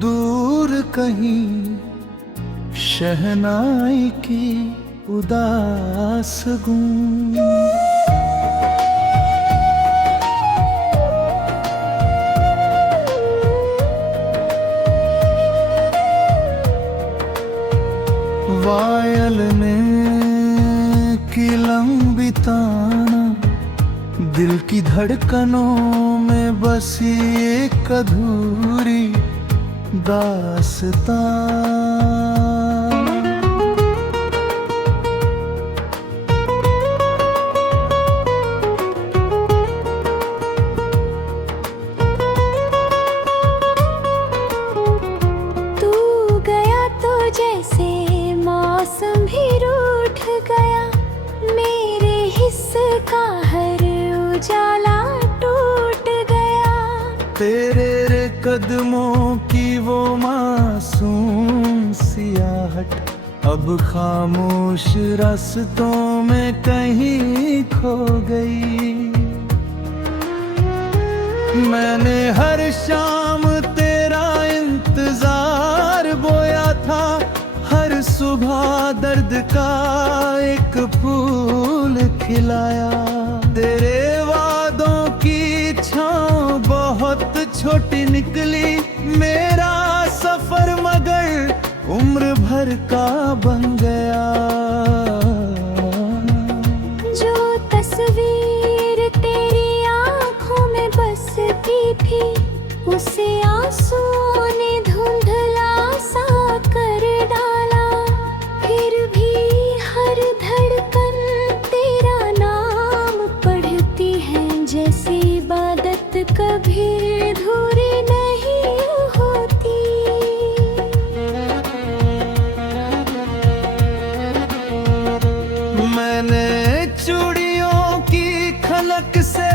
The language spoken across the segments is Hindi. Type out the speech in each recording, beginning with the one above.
दूर कहीं शहनाई की उदास गूंज। वायल ने की लंबी ताना दिल की धड़कनों में बसी एक अधूरी दास्तां। तू गया तो जैसे मौसम भी रूठ गया, मेरे हिस्से का हर उजाला टूट गया। तेरे कदमों की वो मासूम सियाहट अब खामोश रास्तों में कहीं खो गई। मैंने हर शाम तेरा इंतजार बोया था, हर सुबह दर्द का एक फूल खिलाया। तेरे वादों की छाँव बहुत छोटी निकली, मेरा सफर मगर उम्र भर का बन गया। जो तस्वीर तेरी आंखों में बसती थी, उसे आंसुओं ने धुंधला सा कर डाला। फिर भी हर धड़कन तेरा नाम पढ़ती है, जैसे इबादत कभी अधूरी नहीं होती। मैंने चूड़ियों की खनक से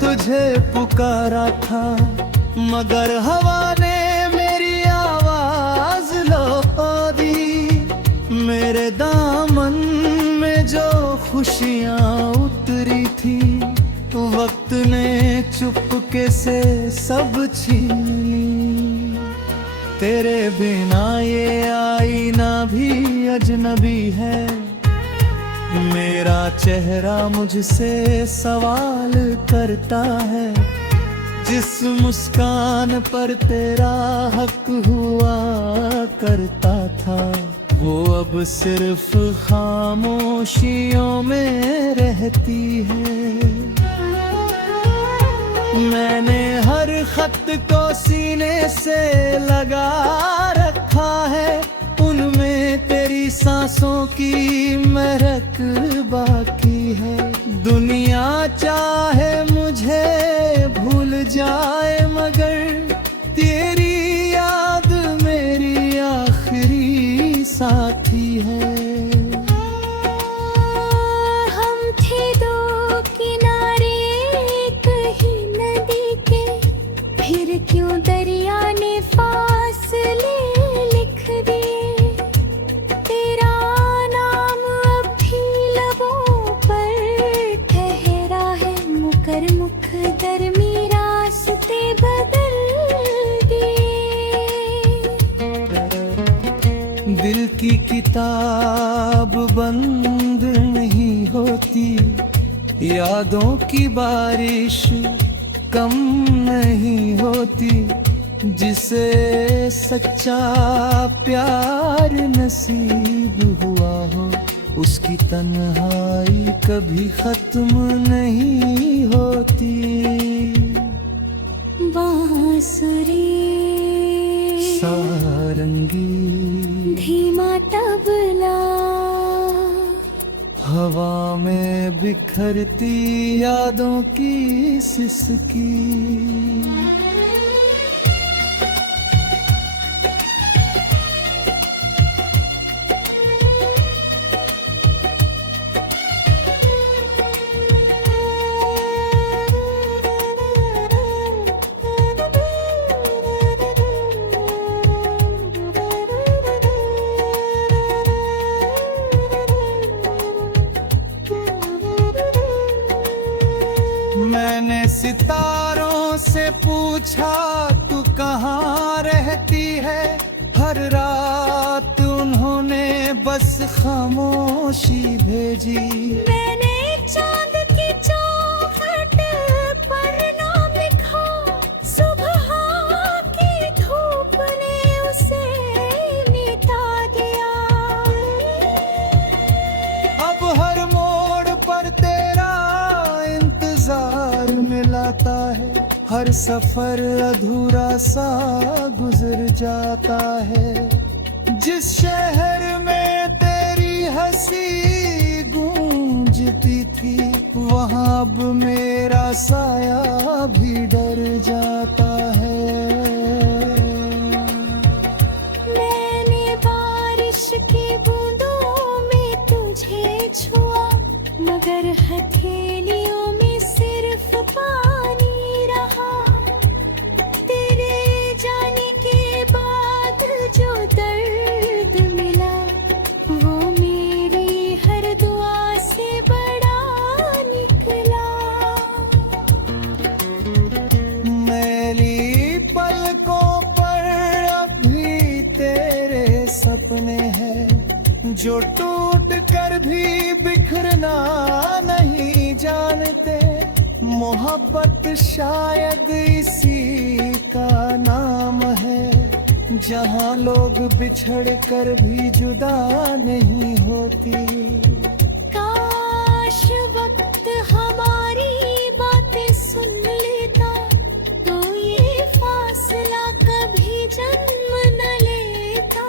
तुझे पुकारा था, मगर हवा ने मेरी आवाज लौटा दी। मेरे दामन में जो खुशियाँ उतरी थी, वक्त ने चुपके से सब छीन ली। तेरे बिना ये आईना भी अजनबी है, मेरा चेहरा मुझसे सवाल करता है। जिस मुस्कान पर तेरा हक हुआ करता था, वो अब सिर्फ खामोशियों में रहती है। मैंने हर खत को सीने से लगा रखा है, उनमें तेरी सांसों की महक बाकी है। दुनिया चाहे मुझे भूल जाए, मगर तेरी याद मेरी आखिरी साथी है। हम थे दो किनारे एक ही नदी के, फिर क्यों दरिया ने फासले लिख दिए। तेरा नाम अब भी लबों पर ठहरा है, मुकर मुख दरमी रास्ते बदल दिए। दिल की किताब बंद नहीं होती, यादों की बारिश कम नहीं होती। जिसे सच्चा प्यार नसीब हुआ हो, उसकी तन्हाई कभी खत्म नहीं होती। बांसुरी सारंगी धीमा तबला, हवा में बिखरती यादों की सिसकी। मैंने सितारों से होती है। हर रात उन्होंने बस खामोशी भेजी। मैंने चांद की चौखट पर नाम लिखा, सुबह की धूप ने उसे मिटा दिया। अब हर मोड़ पर तेरा इंतजार मिलाता है। हर सफर अधूरा सा गुजर जाता है। जिस शहर में तेरी हंसी गूंजती थी, वहाँ अब मेरा साया भी डर जाता है। मैंने बारिश की बूंदों में तुझे छुआ, मगर हथेलियों में सिर्फ पानी रहा। तेरे जाने के बाद जो दर्द मिला, वो मेरी हर दुआ से बड़ा निकला। मैली पलकों पर अभी तेरे सपने हैं, जो टूट कर भी बिखरना नहीं जानते। मोहब्बत शायद इसी का नाम है, जहाँ लोग बिछड़ कर भी जुदा नहीं होती। काश वक्त हमारी बातें सुन लेता, तो ये फासला कभी जन्म न लेता।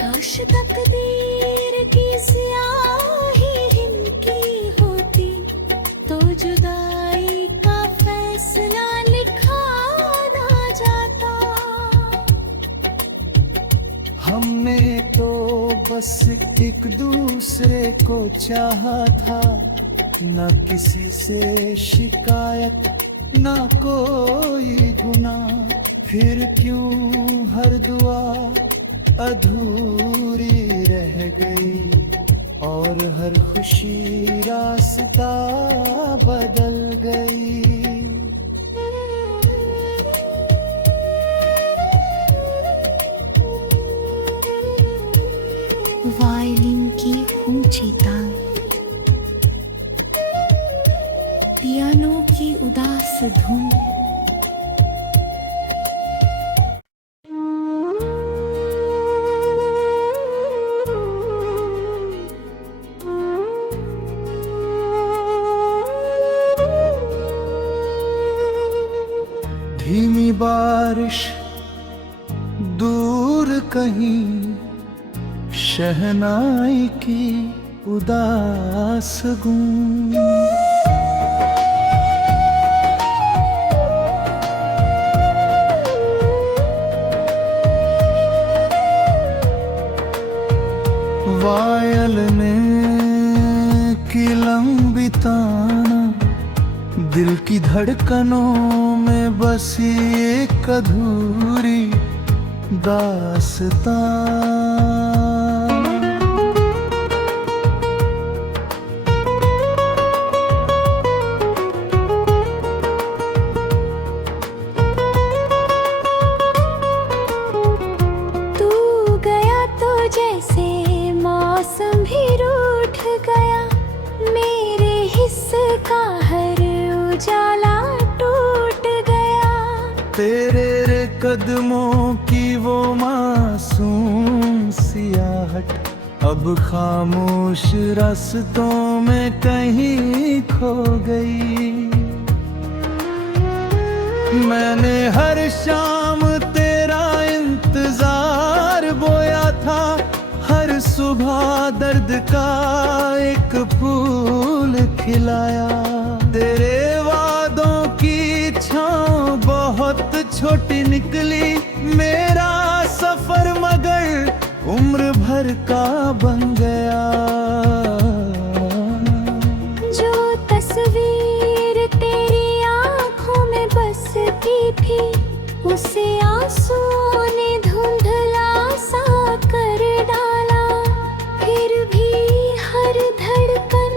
काश तकदीर की स्याही इनकी होती, तो जुदाई का फैसला लिखा ना जाता। हमने तो बस एक दूसरे को चाहा था, न किसी से शिकायत न कोई गुनाह। फिर क्यों हर दुआ अधूरी रह गई, और हर खुशी रास्ता बदल गई। वायलिन की ऊंची तान, पियानो की उदास धुन, धीमी बारिश दूर कहीं, शहनाई की उदास गूंज। वायल ने की लंबी ताना, दिल की धड़कनों में बसी एक अधूरी दास्तां। तू गया तो जैसे मौसम भी रूठ गया, मेरे हिस्से का हर उजाला टूट गया। तेरे रे कदमों की वो मासूम सियाहट, अब खामोश रास्तों में कहीं खो गई। मैंने हर शाम तेरा इंतजार बोया था, हर सुबह दर्द का एक फूल खिलाया। तेरे वादों की छाँव बहुत छोटी निकली, मेरा सफर मगर उम्र भर का बन गया। जो तस्वीर तेरी आंखों में बसती थी, उसे आंसुओं ने धुंधला सा कर डाला। फिर भी हर धड़कन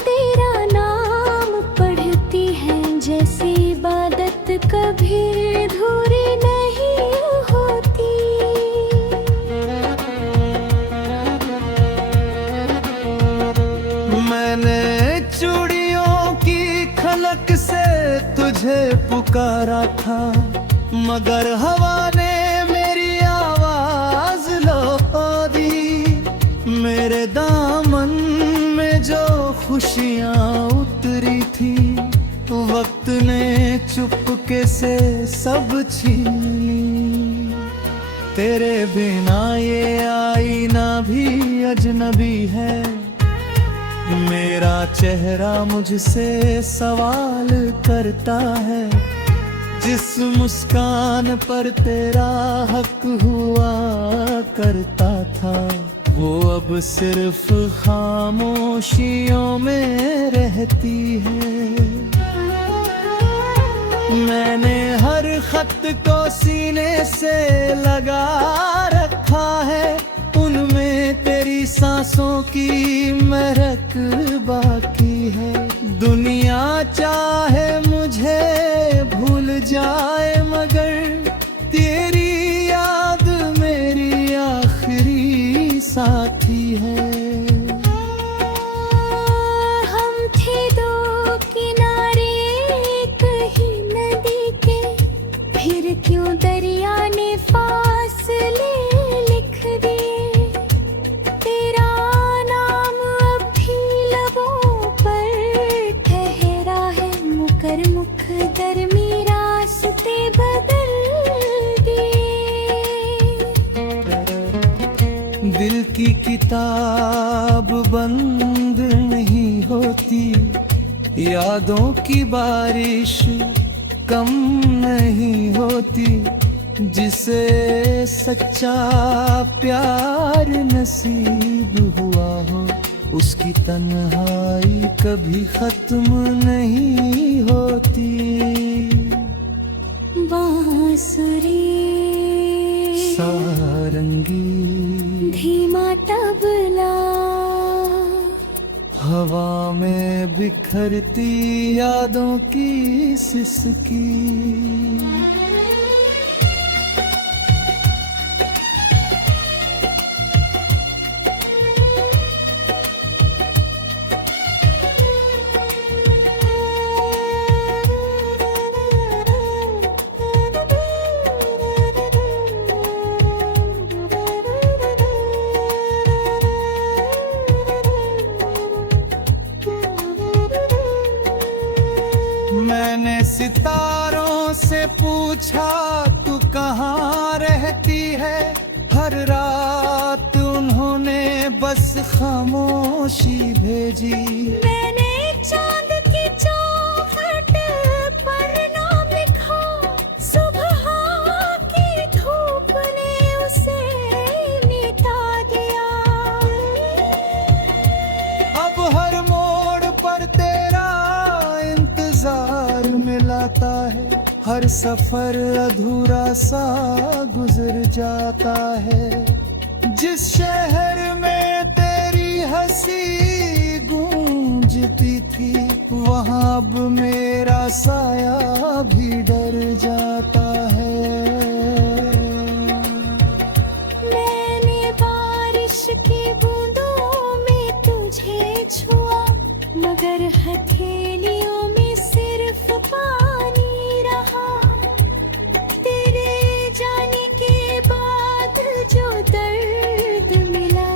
तेरा नाम पढ़ती है, जैसे इबादत कभी अधूरी नहीं होती। तुझे पुकारा था, मगर हवा ने मेरी आवाज लौटा दी। मेरे दामन में जो खुशियाँ उतरी थी, वक्त ने चुपके से सब छीन ली। तेरे बिना ये आईना भी अजनबी है, मेरा चेहरा मुझसे सवाल करता है। जिस मुस्कान पर तेरा हक हुआ करता था, वो अब सिर्फ खामोशियों में रहती है। मैंने हर खत को सीने से लगा रखा है, उनमें तेरी सांसों की महक बाकी है। दुनिया चाहे मुझे भूल जाए, मगर तेरी याद मेरी आखिरी साथी है। हम थे दो किनारे एक ही नदी के, फिर क्यों दरिया ने फासले लिख दिए। तेरा नाम अब भी लबों पर ठहरा है, मुकर मुख दरमी रास्ते बदल दिए। दिल की किताब बंद नहीं होती, यादों की बारिश कम नहीं होती। जिसे सच्चा प्यार नसीब हुआ हो, उसकी तन्हाई कभी खत्म नहीं होती। बांसुरी सारंगी धीमा तबला, हवा में बिखरती यादों की सिसकी। मैंने सितारों से पूछा तू कहाँ रहती है, हर रात उन्होंने बस खामोशी भेजी। मैंने चांद की चौखट पर नाम लिखा, सुबह की धूप ने उसे मिटा दिया। अब हर मोड़ पर तेरा इंतजार मिलाता है, हर सफर अधूरा सा गुजर जाता है। जिस शहर में तेरी हंसी गूंजती थी, वहाँ अब मेरा साया भी डर जाता है। मैंने बारिश की बूंदों में तुझे छुआ, मगर हथेलियों में सिर्फ पानी रहा। तेरे जाने के बाद जो दर्द मिला,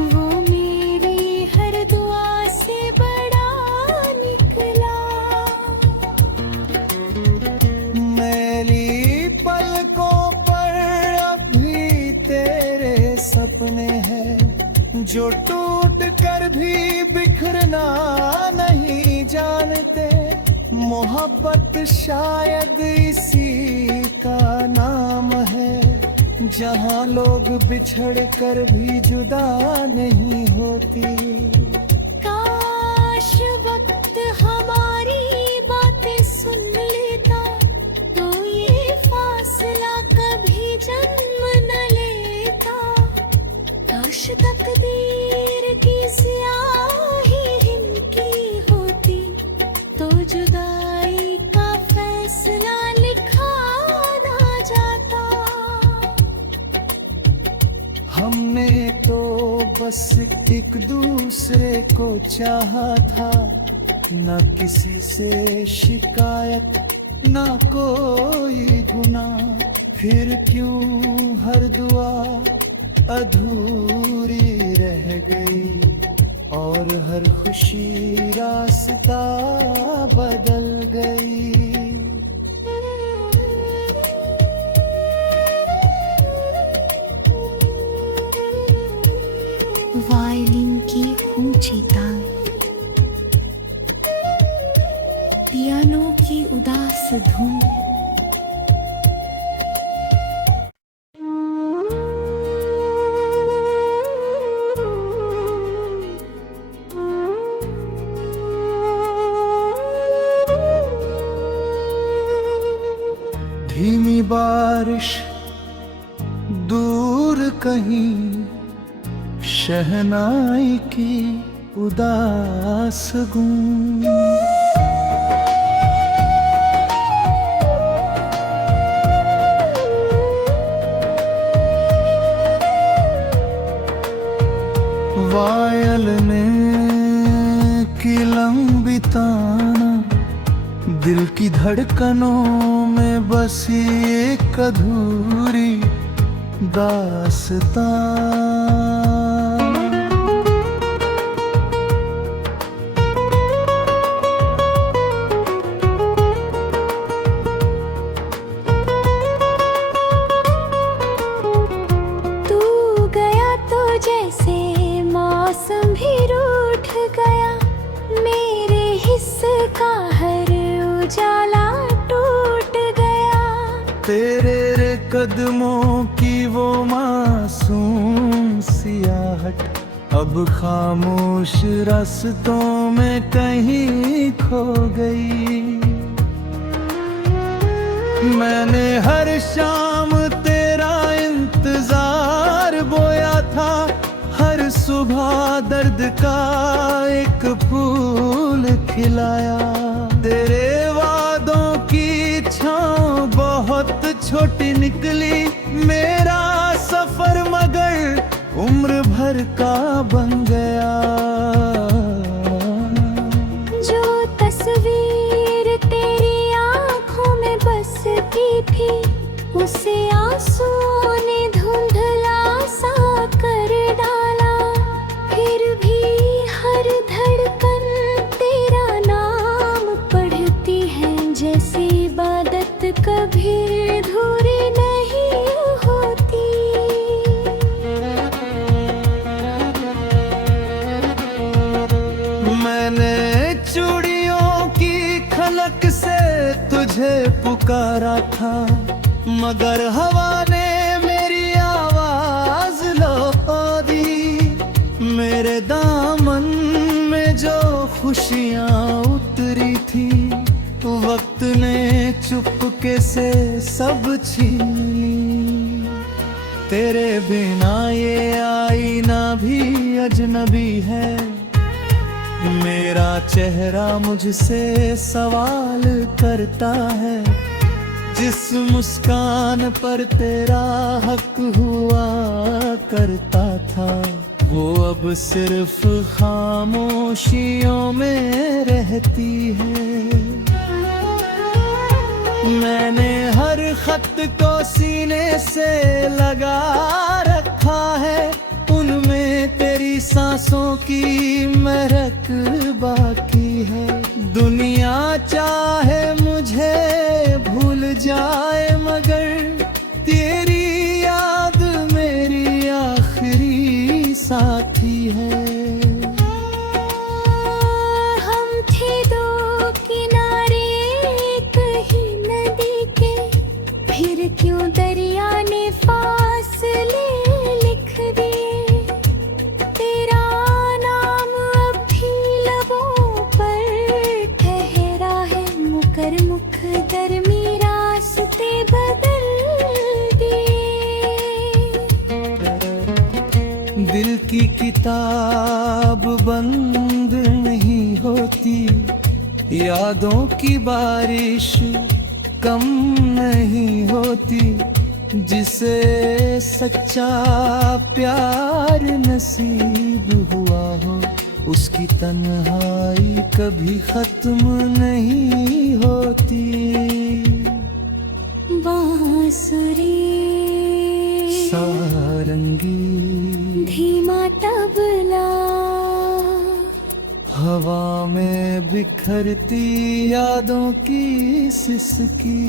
वो मेरी हर दुआ से बड़ा निकला। मेरी पलकों पर अब भी तेरे सपने हैं, जो टूट कर भी बिखरना नहीं जानते। मोहब्बत शायद इसी का नाम है, जहाँ लोग बिछड़ कर भी जुदा नहीं होती। काश वक्त हमारी बातें सुन लेता, तो ये फासला कभी जन्म न लेता। काश तकदीर की स्याही इनकी होती, तो जुदाई का फैसला लिखा ना जाता। हमने तो बस एक दूसरे को चाहा था, न किसी से शिकायत ना कोई गुनाह, फिर क्यों हर दुआ अधूरी रह गई और हर खुशी रास्ता बदल गई। वायलिन की ऊंची तान, पियानो की उदास धुन, धीमी बारिश दूर कहीं, शहनाई की उदास गूंज। वायल ने की लंबी ताना, दिल की धड़कनों में बसी एक अधूरी दास्तां। तू गया तो जैसे मौसम भी रूठ गया, मेरे हिस्से का हर उजाला टूट गया। तेरे रे कदमों की वो मासूम सियाहट, अब खामोश रास्तों में कहीं खो गई। मैंने हर शाम तेरा इंतजार बोया था, हर सुबह दर्द का एक फूल खिलाया। तेरे वादों की छाँव बहुत छोटी निकली, मेरा सफर मगर उम्र भर का बन गया। जो तस्वीर तेरी आंखों में बसती थी, उसे आंसुओं ने धुंधला सा कर डाला। फिर भी हर धड़कन तेरा नाम पढ़ती है, जैसे इबादत कभी अधूरी नहीं होती। मैंने चूड़ियों की खनक से तुझे पुकारा था, मगर हवा ने मेरी आवाज लौटा दी। मेरे दामन में जो खुशियाँ उतरी थी, वक्त ने चुपके से सब छीन ली। तेरे बिना ये आईना भी अजनबी है, मेरा चेहरा मुझसे सवाल करता है। जिस मुस्कान पर तेरा हक हुआ करता था, वो अब सिर्फ खामोशियों में रहती है। मैंने हर खत को सीने से लगा रखा है, उनमें तेरी सांसों की महक बाकी है। दुनिया चाहे मुझे भूल जाए, मगर तेरी याद मेरी आखिरी साथी है। हम थे दो किनारे एक ही नदी के, फिर क्यों दरिया ने फासले लिख दिए। तेरा नाम अब भी लबों पर ठहरा है, मुकर मुख दरमी रास्ते बदल दिए। दिल की किताब बंद नहीं होती, यादों की बारिश कम नहीं होती। जिसे सच्चा प्यार नसीब हुआ हो, उसकी तन्हाई कभी खत्म नहीं होती। बांसुरी, सारंगी, धीमा तबला, हवा में बिखरती यादों की सिसकी।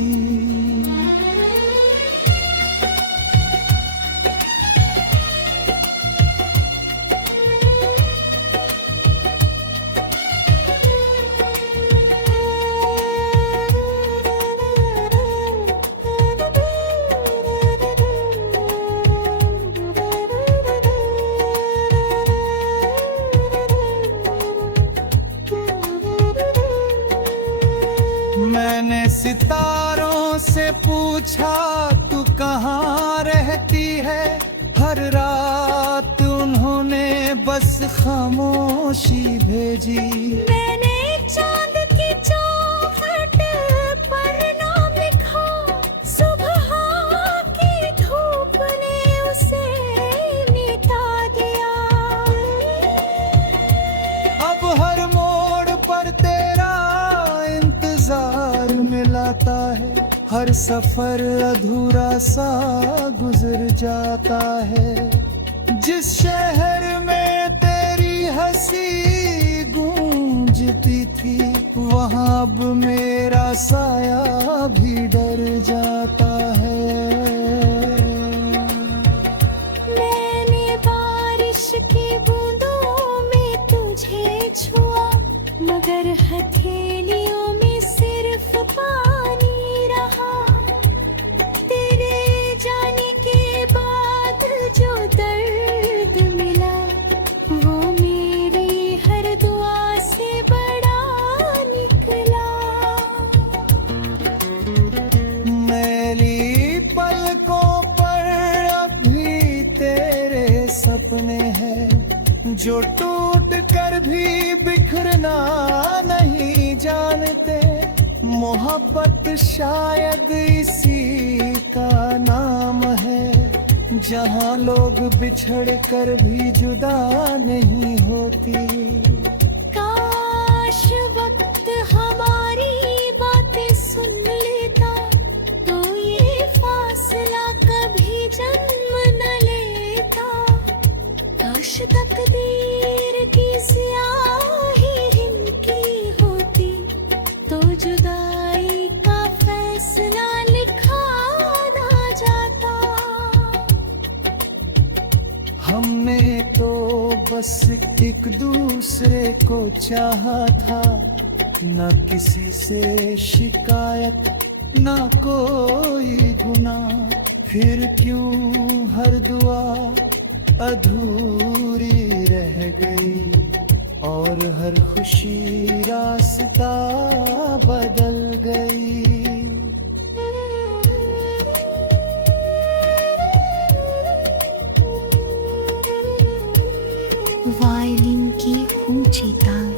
मैंने सितारों से पूछा तू कहाँ रहती है, हर रात उन्होंने बस खामोशी भेजी। मैंने चांद की चौखट पर नाम लिखा, सुबह की धूप ने उसे मिटा दिया। अब हर मोड़ पर तेरा इंतजार मिलाता है, हर सफर अधूरा सा गुजर जाता है। जिस शहर में तेरी हंसी गूंजती थी, वहाँ अब मेरा साया भी डर जाता है। मैंने बारिश की बूंदों में तुझे छुआ, मगर हथेलियों में सिर्फ पानी रहा। तेरे जाने के बाद जो दर्द मिला, वो मेरी हर दुआ से बड़ा निकला। मैली पलकों पर अभी तेरे सपने हैं, जो टूट कर भी बिखरना नहीं जानते। मोहब्बत शायद इसी का नाम है, जहाँ लोग बिछड़ कर भी जुदा नहीं होती। काश वक्त हमारी बातें सुन लेता, तो ये फासला कभी जन्म न लेता। काश तकदीर की स्याही इनकी होती, तो जुदाई का फैसला लिखा ना जाता। हमने तो बस एक दूसरे को चाहा था, न किसी से शिकायत न कोई गुनाह। फिर क्यों हर दुआ अधूरी रह गई, और हर खुशी रास्ता बदल गई। वायलिन की ऊंची तान,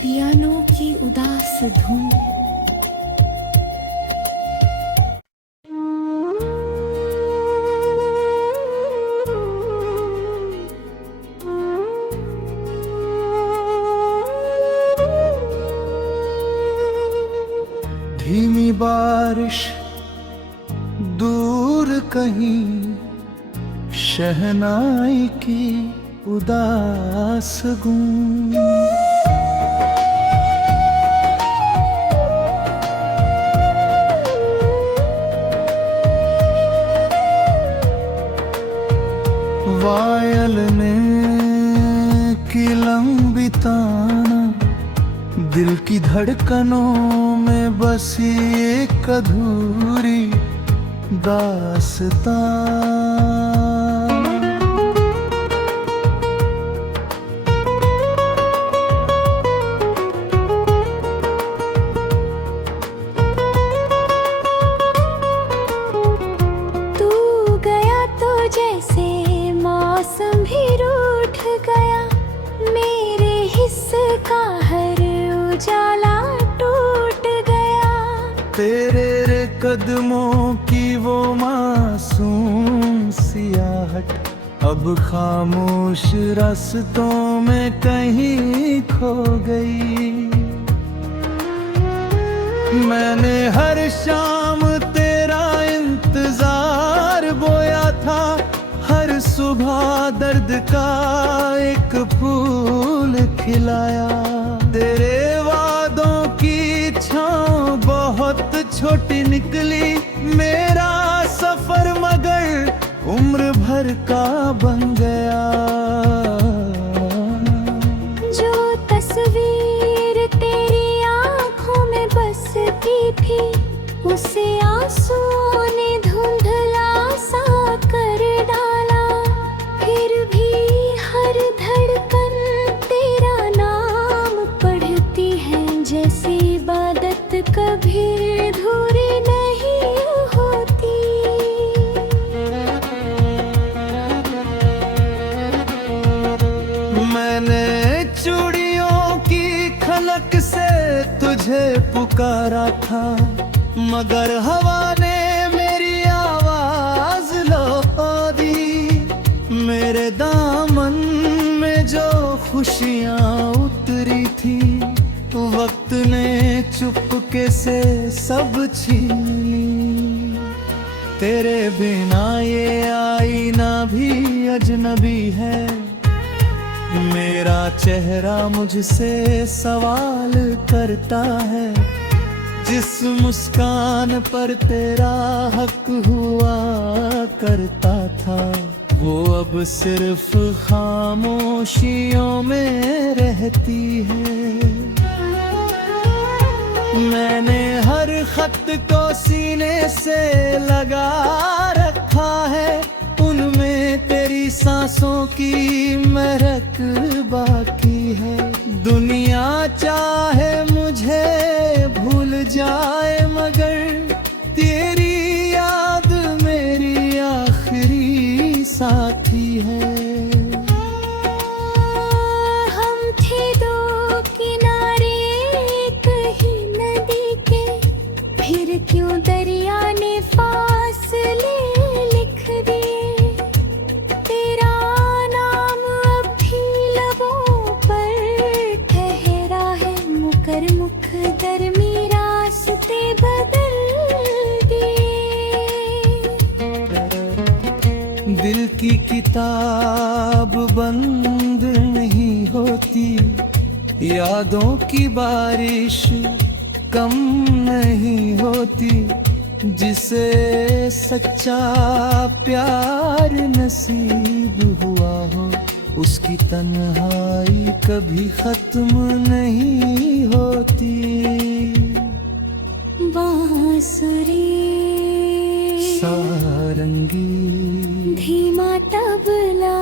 पियानो की उदास धुन, धीमी बारिश दूर कहीं, शहनाई की उदास गूंज। वायल ने की लंबी ताना, दिल की धड़कनों में बसी एक अधूरी दास्तां। तू गया तो जैसे मौसम भी रूठ गया, मेरे हिस्से का हर उजाला टूट गया। तेरे रे कदमों की वो मासूम सियाहट, अब खामोश रास्तों में कहीं खो गई। मैंने हर शाम तेरा इंतजार बोया था, हर सुबह दर्द का एक फूल खिलाया। तेरे वादों की छाँव बहुत छोटी निकली, मेरा सफर मगर उम्र भर का बन गया। जो तस्वीर तेरी आंखों में बसती थी, उसे आंसुओं ने धुंधला सा कर डाला। फिर भी हर धड़कन तेरा नाम पढ़ती है, जैसे इबादत कभी अधूरी नहीं होती। मैंने चूड़ियों की खलक से तुझे पुकारा था, मगर हवा ने मेरी आवाज लौटा दी। मेरे दामन में जो खुशियाँ उतरी थी, वक्त ने चुपके से सब छीन ली। तेरे बिना ये आईना भी अजनबी है, मेरा चेहरा मुझसे सवाल करता है। जिस मुस्कान पर तेरा हक हुआ करता था, वो अब सिर्फ खामोशियों में रहती है। मैंने हर खत को सीने से लगा रखा है, उनमें तेरी सांसों की महक बाकी है। दुनिया चाहे मुझे भूल जाए, मगर तेरी याद मेरी आखिरी साथी है। हम थे दो किनारे एक ही नदी के, फिर क्यों दरिया ने फासले लिख दिए। तेरा नाम अब भी लबों पर ठहरा है, मुकर मुख दरमी रास्ते बदल दिए। दिल की किताब बंद नहीं होती, यादों की बारिश कम नहीं होती। जिसे सच्चा प्यार नसीब हुआ हो, उसकी तन्हाई कभी खत्म नहीं होती। बांसुरी सारंगी धीमा तबला,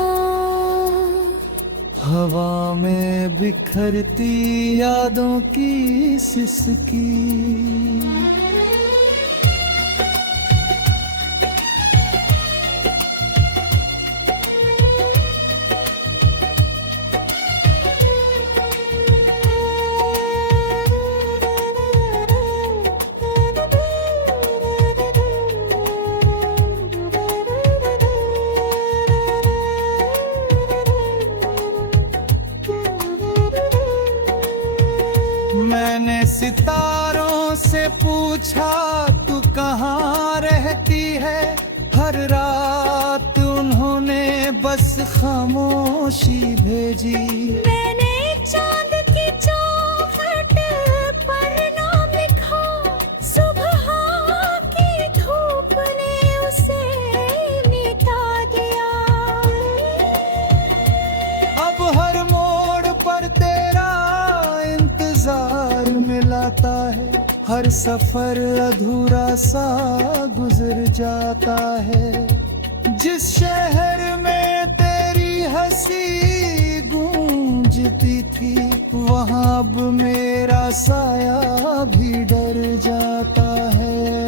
हवा में बिखरती यादों की सिसकी। मैंने सितारों से पूछा तू कहाँ रहती है, हर रात उन्होंने बस खामोशी भेजी। मैंने चांद की चौखट पर नाम लिखा, सुबह की धूप ने उसे मिटा दिया। अब हर मोड़ पर तेरा इंतजार मिलाता है, हर सफर अधूरा सा गुजर जाता है। जिस शहर में तेरी हंसी गूंजती थी, वहाँ अब मेरा साया भी डर जाता है।